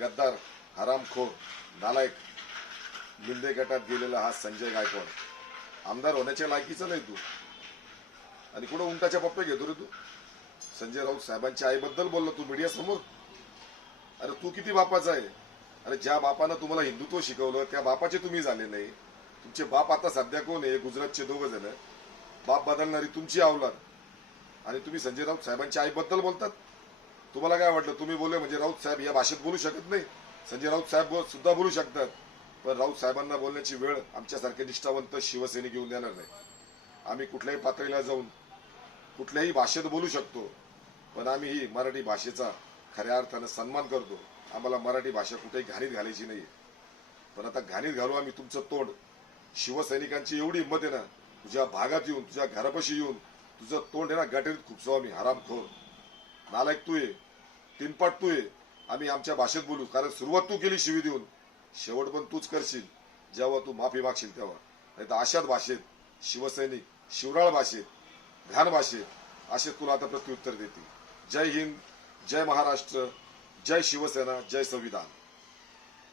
गद्दार, हरामखोर, नालायक, लिंदे गटात गेलेला हा संजय गायकवाड आमदार होण्याच्या लायकीचा नाही तू. आणि कुठं उंटाच्या पप्पे घेतो रे तू. संजय राऊत साहेबांच्या आईबद्दल बोललो तू मीडिया समोर. अरे तू किती बापाचा आहे. अरे ज्या बापानं तुम्हाला हिंदुत्व शिकवलं त्या बापाचे तुम्ही झाले नाही. तुमचे बाप आता सध्या कोण आहे. गुजरातचे दोघं जण बाप बदलणारी तुमची अवलाद. आणि तुम्ही संजय राऊत साहेबांच्या आईबद्दल बोलतात. तुम्हाला काय वाटलं तुम्ही बोलले म्हणजे राऊत साहेब या भाषेत बोलू शकत नाही. संजय राऊत साहेब सुद्धा बोलू शकतात. पण राऊत साहेबांना बोलण्याची वेळ आमच्यासारखे निष्ठावंत शिवसैनिक घेऊन देणार नाही. आम्ही कुठल्याही पातळीला जाऊन कुठल्याही भाषेत बोलू शकतो. पण आम्ही ही मराठी भाषेचा खऱ्या अर्थानं सन्मान करतो. आम्हाला मराठी भाषा कुठेही घाणीत घालायची नाही. पण आता घाणीत घालू आम्ही तुमचं तोंड. शिवसैनिकांची एवढी हिंमत आहे ना तुझ्या भागात येऊन तुझ्या घरापाशी येऊन तुझं तोंड आहे ना गॅटरीत खुपसू आम्ही. हरामखोर, नालायक तू आहे, तीनपाट तू आहे. आम्ही आमच्या भाषेत बोलू. कारण सुरुवात तू केली शिवी देऊन, शेवट पण तूच करशील जेव्हा तू माफी मागशील तेव्हा. नाही तर अशाच भाषेत शिवसैनिक शिवराळ भाषेत घाण भाषेत असे तुला आता प्रत्युत्तर देतील. जय हिंद, जय महाराष्ट्र, जय शिवसेना, जय संविधान.